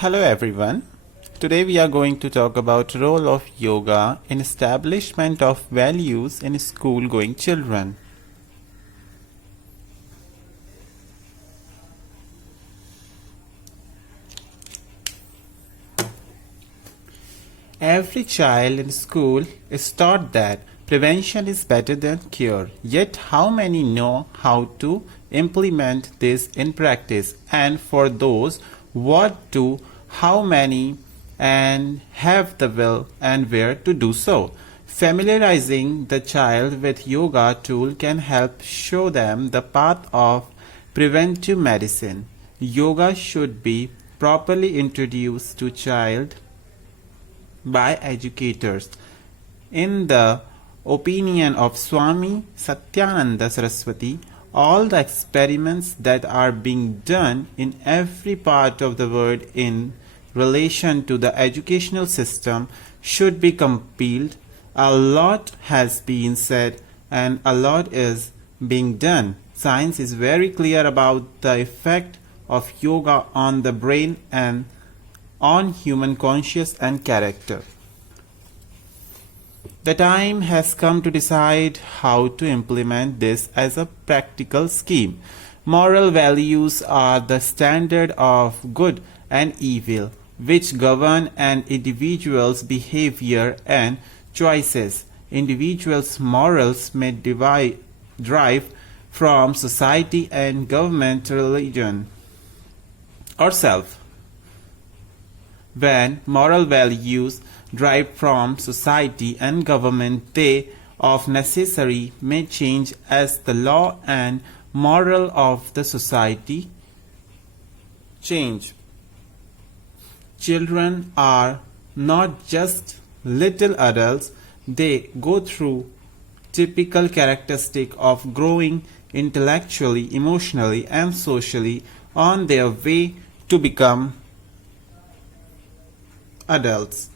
Hello everyone. Today we are going to talk about role of yoga in establishment of values in school going children. Every child in school is taught that prevention is better than cure. Yet how many know how to implement this in practice? And for those what do, how many and have the will and where to do so? Familiarizing the child with yoga tool can help show them the path of preventive medicine. Yoga should be properly introduced to child by educators. In the opinion of Swami Satyananda Saraswati, all the experiments that are being done in every part of the world in relation to the educational system should be compiled. A lot has been said and a lot is being done. Science is very clear about the effect of yoga on the brain and on human conscience and character. The time has come to decide how to implement this as a practical scheme. Moral values are the standard of good and evil, which govern an individual's behavior and choices. Individuals' morals may derive from society and government, religion, or self. When moral values derive from society and government, they of necessity may change as the law and moral of the society change. Children are not just little adults, they go through typical characteristic of growing intellectually, emotionally and socially on their way to become adults.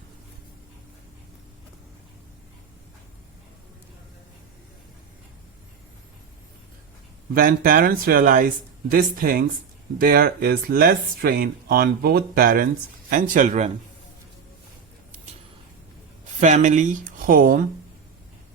When parents realize these things, there is less strain on both parents and children. Family, home,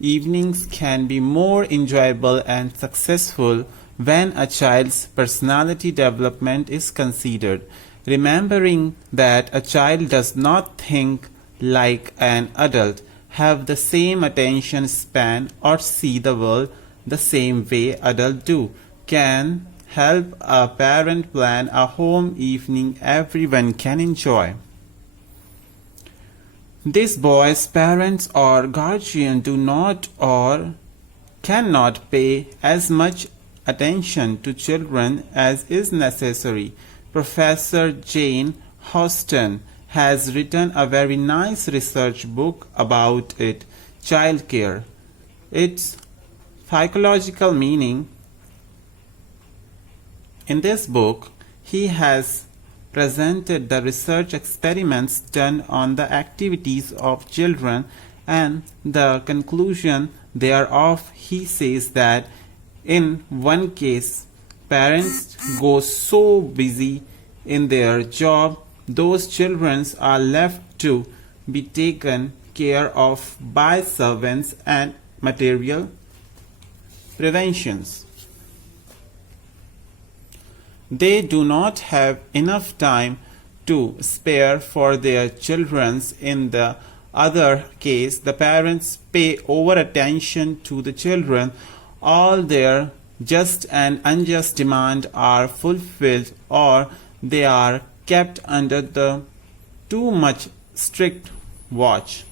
evenings can be more enjoyable and successful when a child's personality development is considered. Remembering that a child does not think like an adult, have the same attention span or see the world the same way adults do, can help a parent plan a home evening everyone can enjoy. These boys' parents or guardian do not or cannot pay as much attention to children as is necessary. Professor Jane Austen has written a very nice research book about it, Child Care. Its psychological meaning. In this book, he has presented the research experiments done on the activities of children and the conclusion thereof. He says that in one case, parents go so busy in their job, those children are left to be taken care of by servants and material preventions. They do not have enough time to spare for their children. In the other case, the parents pay over attention to the children. All their just and unjust demands are fulfilled, or they are kept under the too much strict watch,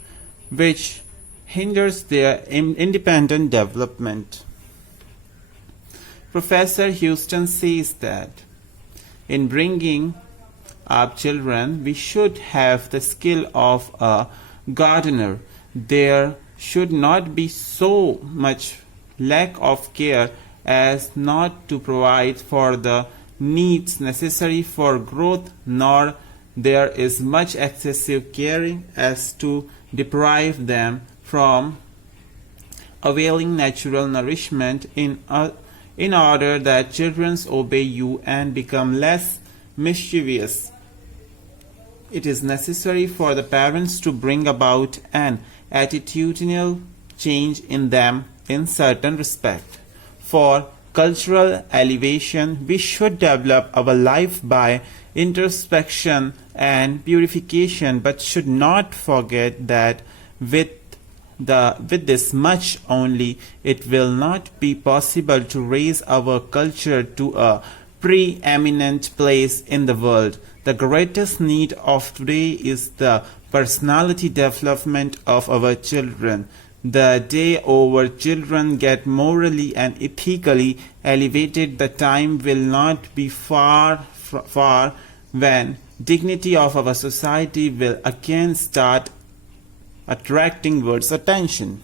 which hinders their independent development. Professor Houston says that in bringing up children, we should have the skill of a gardener. There should not be so much lack of care as not to provide for the needs necessary for growth, nor there is much excessive caring as to deprive them from availing natural nourishment in order that children obey you and become less mischievous. it is necessary for the parents to bring about an attitudinal change in them in certain respect. For cultural elevation, we should develop our life by introspection and purification, but should not forget that with this much only, it will not be possible to raise our culture to a preeminent place in the world. The greatest need of today is the personality development of our children. The day our children get morally and ethically elevated, the time will not be far when dignity of our society will again start attracting world's attention.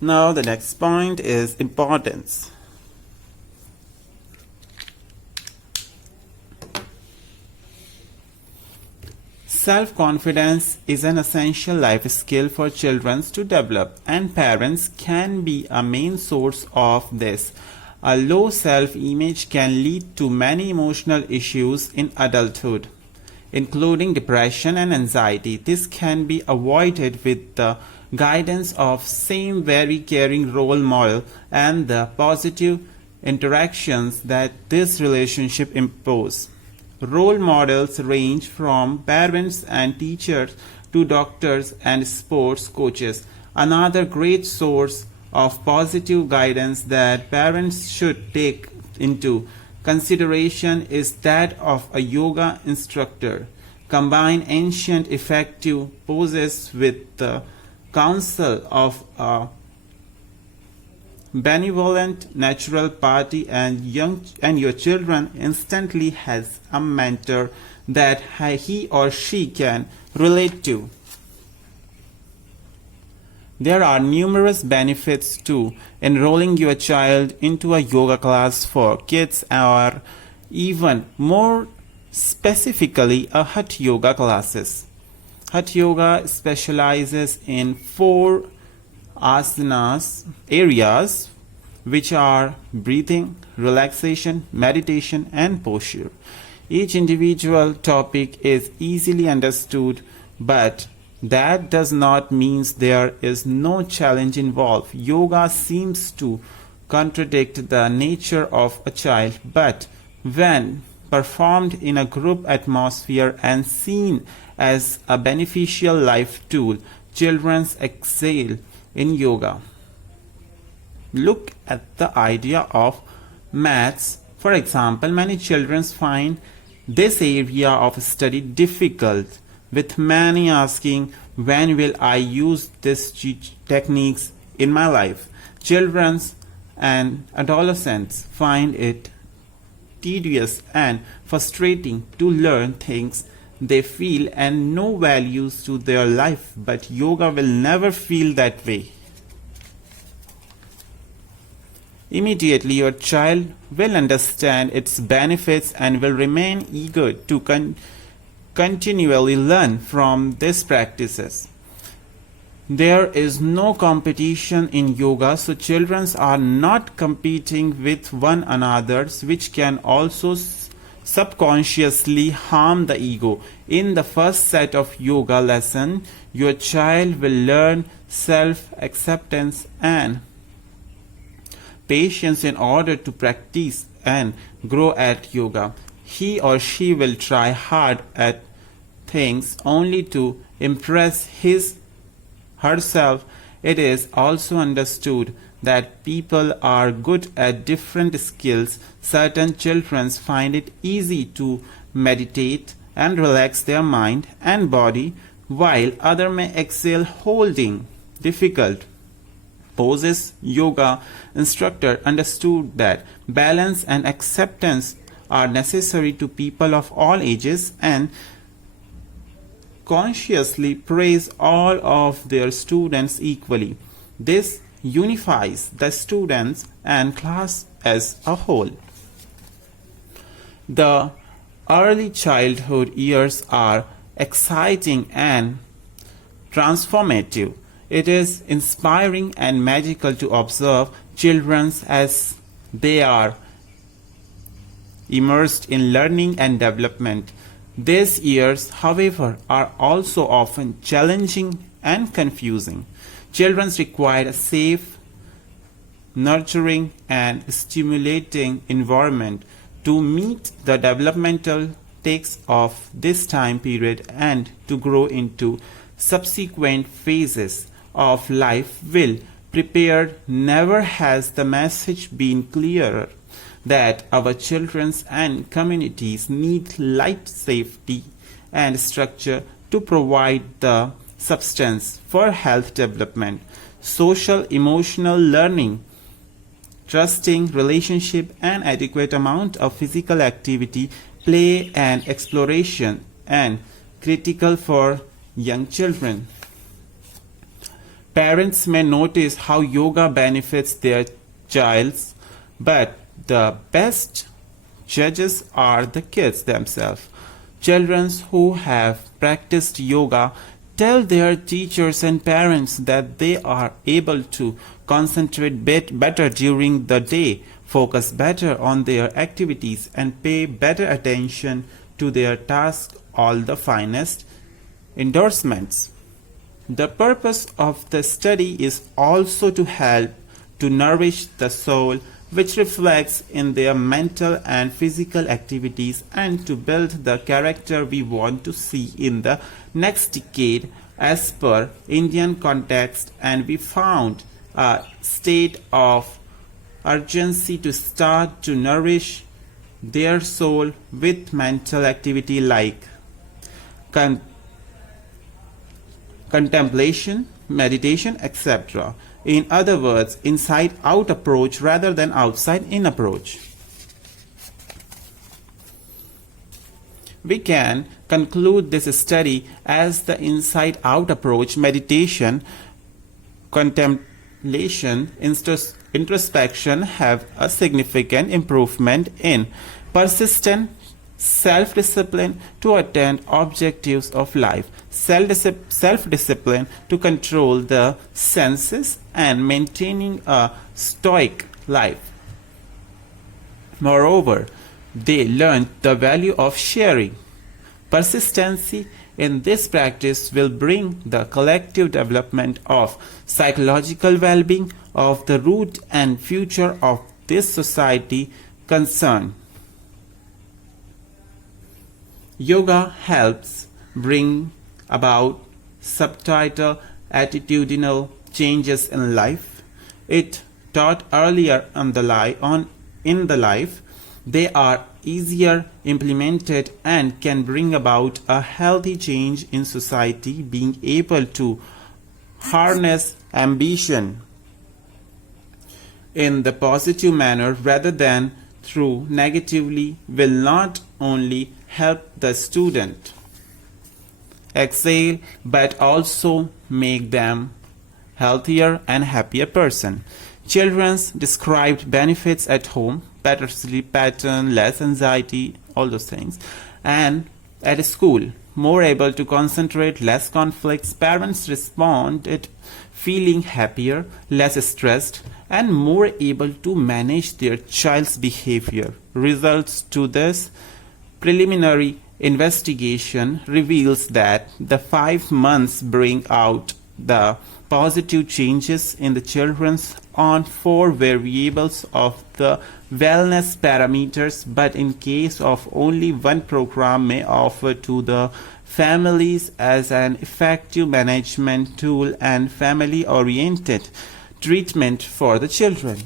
Now the next point is importance. Self-confidence is an essential life skill for children to develop, and parents can be a main source of this. A low self-image can lead to many emotional issues in adulthood, including depression and anxiety. This can be avoided with the guidance of same very caring role model and the positive interactions that this relationship impose. Role models range from parents and teachers to doctors and sports coaches. Another great source of positive guidance that parents should take into consideration is that of a yoga instructor. Combine ancient effective poses with the counsel of a benevolent natural party, and your children instantly has a mentor that he or she can relate to. There are numerous benefits to enrolling your child into a yoga class for kids, or even more specifically a Hatha yoga classes. Hatha yoga specializes in 4 asanas areas, which are breathing, relaxation, meditation, and posture. Each individual topic is easily understood, but that does not mean there is no challenge involved. Yoga seems to contradict the nature of a child, but when performed in a group atmosphere and seen as a beneficial life tool, children excel in yoga. Look at the idea of maths. For example, many children find this area of study difficult, with many asking, when will I use these techniques in my life? Children and adolescents find it tedious and frustrating to learn things they feel and no values to their life, but yoga will never feel that way. Immediately your child will understand its benefits and will remain eager to continually learn from these practices. There is no competition in yoga, so children are not competing with one another, which can also subconsciously harm the ego. In the first set of yoga lesson, your child will learn self-acceptance and patience in order to practice and grow at yoga. He or she will try hard at things only to impress herself. It is also understood that people are good at different skills. Certain children find it easy to meditate and relax their mind and body, while others may excel holding difficult poses. Yoga instructor understood that balance and acceptance are necessary to people of all ages and consciously praise all of their students equally. This unifies the students and class as a whole. The early childhood years are exciting and transformative. It is inspiring and magical to observe children as they are immersed in learning and development. These years, however, are also often challenging and confusing. Children require a safe, nurturing, and stimulating environment to meet the developmental takes of this time period and to grow into subsequent phases of life will prepared. Never has the message been clearer that our children and communities need light, safety, and structure to provide the substance for health development, social emotional learning, trusting relationship, and adequate amount of physical activity, play, and exploration and critical for young children. Parents may notice how yoga benefits their child's, but the best judges are the kids themselves. Children who have practiced yoga tell their teachers and parents that they are able to concentrate better during the day, focus better on their activities, and pay better attention to their tasks, all the finest endorsements. The purpose of the study is also to help to nourish the soul, which reflects in their mental and physical activities, and to build the character we want to see in the next decade as per Indian context. And we found a state of urgency to start to nourish their soul with mental activity like contemplation, meditation, etc. In other words, inside out approach rather than outside in approach. We can conclude this study as the inside out approach, meditation, contemplation, introspection have a significant improvement in persistent self-discipline to attain objectives of life, self-discipline to control the senses, and maintaining a stoic life. Moreover, they learned the value of sharing. Persistency in this practice will bring the collective development of psychological well-being of the root and future of this society concerned. Yoga helps bring about subtitle attitudinal changes in life. It taught earlier in the life, they are easier implemented and can bring about a healthy change in society. Being able to harness ambition in the positive manner rather than through negatively will not only help the student excel but also make them healthier and happier person. Children's described benefits at home: better sleep pattern, less anxiety, all those things, and at school more able to concentrate, less conflicts. Parents responded feeling happier, less stressed, and more able to manage their child's behavior. Results to this preliminary investigation reveals that the 5 months bring out the positive changes in the children's on 4 variables of the wellness parameters, but in case of only one program may offer to the families as an effective management tool and family-oriented treatment for the children.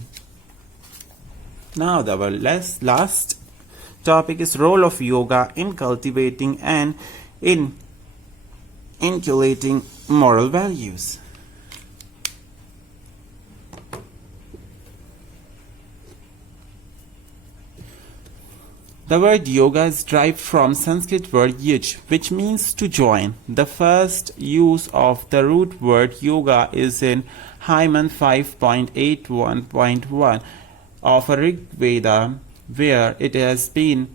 Now our last topic is role of yoga in cultivating and in inculcating moral values. The word yoga is derived from Sanskrit word yuj, which means to join. The first use of the root word yoga is in Hyman 5.81.1 of Rig Veda, where it has been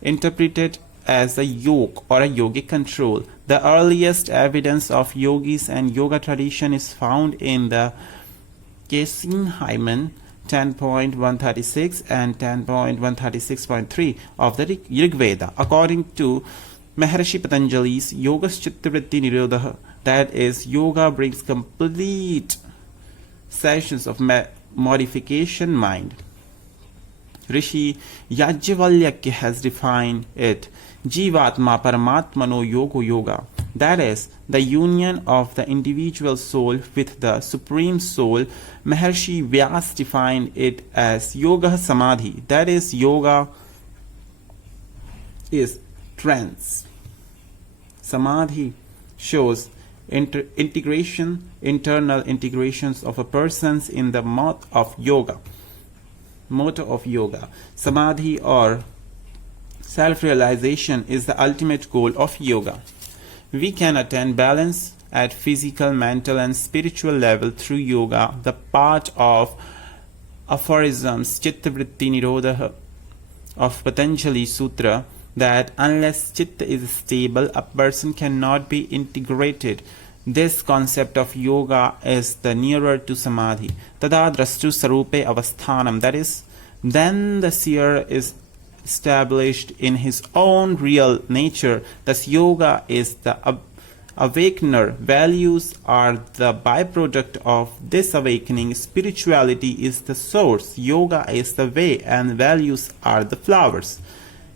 interpreted as a yoke or a yogic control. The earliest evidence of yogis and yoga tradition is found in the Kesin Hyman 10.136 and 10.136.3 of the Rig Veda. According to Maharishi Patanjali's Yogas Chittavritti Nirodha, that is, yoga brings complete sessions of modification mind. Rishi Yajnavalkya has defined it. Jivatma Paramatmano Yogo Yoga. That is, the union of the individual soul with the Supreme Soul. Maharshi Vyas defined it as Yoga Samadhi. That is, yoga is trance. Samadhi shows internal integrations of a person's in the motto of yoga. Samadhi or self-realization is the ultimate goal of yoga. We can attain balance at physical, mental and spiritual level through yoga. The part of aphorisms Chittavritti Nirodha of Patanjali Sutra that unless chitta is stable, a person cannot be integrated. This concept of yoga is the nearer to samadhi. Tada drastu sarupe avasthanam. That is, then the seer is established in his own real nature. Thus, yoga is the awakener. Values are the byproduct of this awakening. Spirituality is the source. Yoga is the way, and values are the flowers.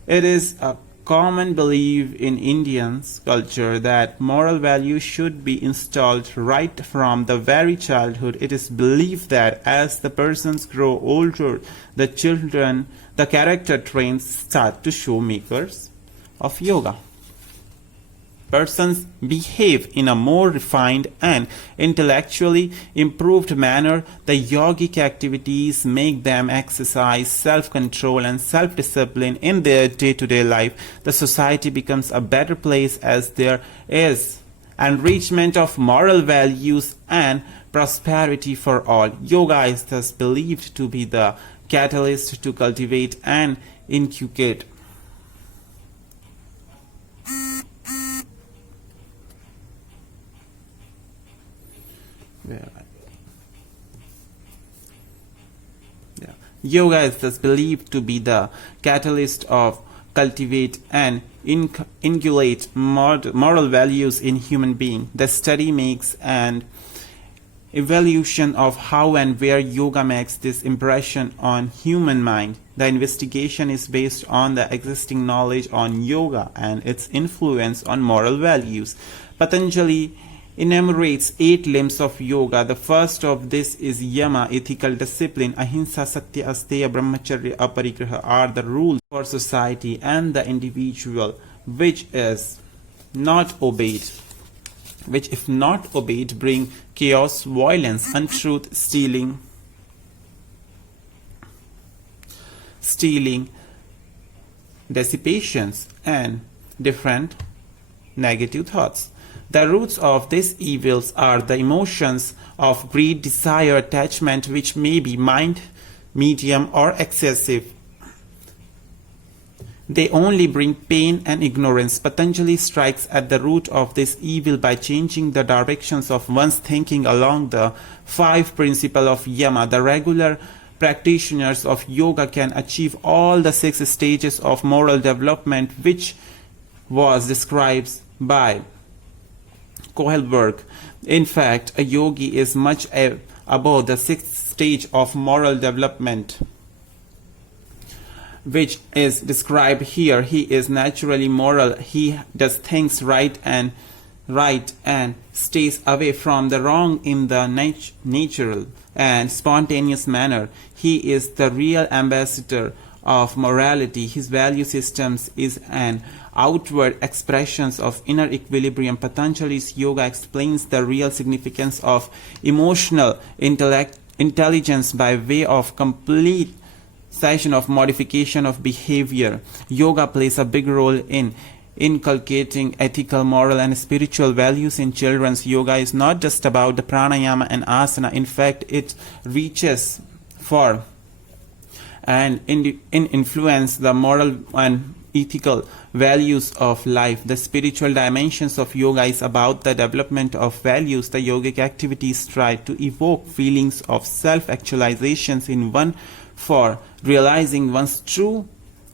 It is a common belief in Indian culture that moral values should be installed right from the very childhood. It is believed that as the persons grow older, the character traits start to show makers of yoga. Persons behave in a more refined and intellectually improved manner. The yogic activities make them exercise self-control and self-discipline in their day-to-day life. The society becomes a better place as there is enrichment of moral values and prosperity for all. Yoga is thus believed to be the catalyst to cultivate and inculcate Yoga is thus believed to be the catalyst of cultivate and inculcate moral values in human being. The study makes an evaluation of how and where yoga makes this impression on human mind. The investigation is based on the existing knowledge on yoga and its influence on moral values. Patanjali enumerates 8 limbs of yoga. The first of this is yama, ethical discipline. Ahimsa, satya, asteya, brahmacharya, aparigraha are the rules for society and the individual, which if not obeyed, bring chaos, violence, untruth, stealing, dissipations, and different negative thoughts. The roots of these evils are the emotions of greed, desire, attachment, which may be mild, medium, or excessive. They only bring pain and ignorance. Patanjali strikes at the root of this evil by changing the directions of one's thinking along the 5 principles of yama. The regular practitioners of yoga can achieve all the 6 stages of moral development, which was described by Kohlberg. In fact, a yogi is much above the 6th stage of moral development, which is described here. He is naturally moral. He does things right and stays away from the wrong in the natural and spontaneous manner. He is the real ambassador of morality. His value systems is an outward expressions of inner equilibrium. Patanjali's yoga explains the real significance of emotional intelligence by way of complete session of modification of behavior. Yoga plays a big role in inculcating ethical, moral and spiritual values in children's. Yoga is not just about the pranayama and asana. In fact, it reaches for and influence the moral and ethical values of life. The spiritual dimensions of yoga is about the development of values. The yogic activities try to evoke feelings of self-actualizations in one for realizing one's true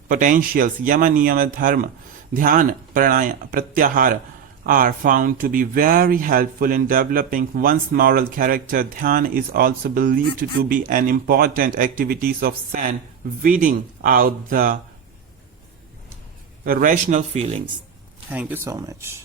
potentials. Yama, niyama, dharma, dhyana, pranaya, pratyahara are found to be very helpful in developing one's moral character. Dhyana is also believed to be an important activity of and weeding out the irrational feelings. Thank you so much.